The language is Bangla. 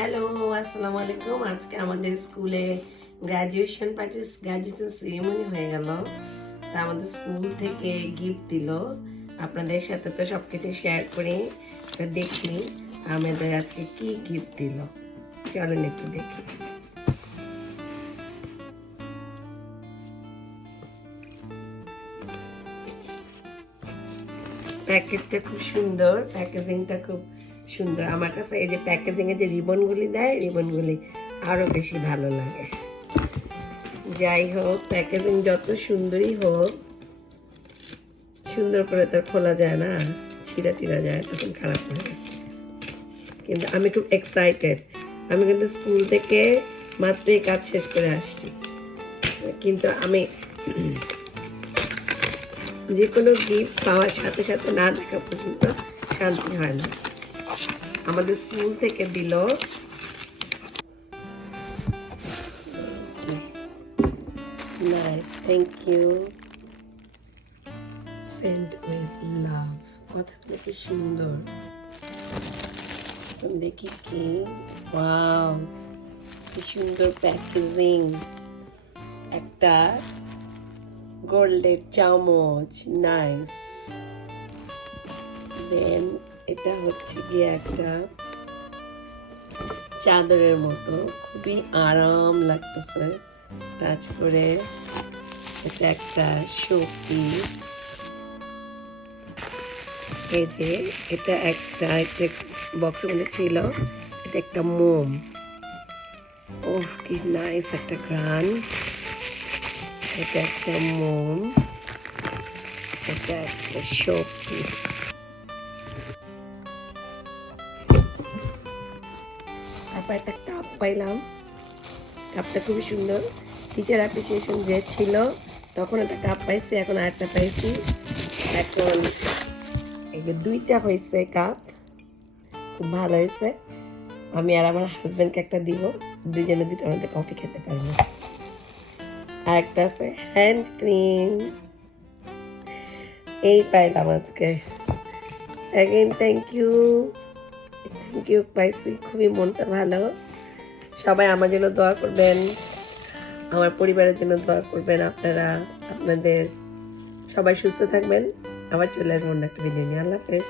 হ্যালো, আসসালামু আলাইকুম। আজকে আমাদের স্কুলে গ্রাজুয়েশন সেরিমনি হয়ে গেল। তা আমাদের স্কুল থেকে গিফট দিল। আপনাদের সাথে তো সবকিছু শেয়ার করি, তো দেখি আমাদের আজকে কি গিফট দিল। চলেন একটু দেখি। প্যাকেটটা খুব সুন্দর, প্যাকেজিংটা খুব সুন্দর। আমার কাছে এই যে প্যাকেজিং এ যে রিবনগুলি দেয়, রিবনগুলি আরো বেশি ভালো লাগে। যাই হোক, প্যাকেজিং যত সুন্দরই হোক, সুন্দর করে তার খোলা যায় না, ছিঁড়া টিড়া যায়, তখন খারাপ লাগে। কিন্তু আমি খুব এক্সাইটেড। আমি কিন্তু স্কুল থেকে মাত্রই কাজ শেষ করে আসছি, কিন্তু আমি যে কোনো গিফট পাওয়ার সাথে সাথে না দেখা পর্যন্ত শান্তি হয় না। আমাদের স্কুল থেকে দিল nice, thank you, send with love. কথাগুলো কি সুন্দর, দেখি কি, ওয়াও কি সুন্দর প্যাকেজিং। একটা গোল্ডের চামচ, নাইস। দেন এটা হচ্ছে গিয়ে একটা চাদরের মতো, খুবই আরাম লাগতেছে টাচ করে। এটা একটা শোপিস। এই যে এটা একটা বক্সের মধ্যে ছিল, এটা একটা মোম। ওহ কি নাইস একটা ঘ্রাণ। এটা একটা মোম, এটা একটা শোপিস। তারপর একটা কাপ পাইলাম। কাপটা খুবই সুন্দর। টিচার অ্যাপ্রিসিয়েশন যে ছিল তখন একটা কাপ পাইছি, এখন আরেকটা পাইছি। এখন এই যে দুইটা হয়েছে কাপ, খুব ভালো হয়েছে। আমি আর আমার হাজবেন্ডকে একটা দিব, দুইজনে দুটো মধ্যে কফি খেতে পারবো। আর একটা আছে হ্যান্ড ক্রিম। এই পাইলাম আজকে। অ্যাগেন থ্যাংক ইউ পাইছি, খুবই মনটা ভালো। সবাই আমার জন্য দোয়া করবেন, আমার পরিবারের জন্য দোয়া করবেন। আপনারা আপনাদের সবাই সুস্থ থাকবেন। আবার চলে আসবেন একটা ভিডিও নিয়ে। আল্লাহ হাফেজ।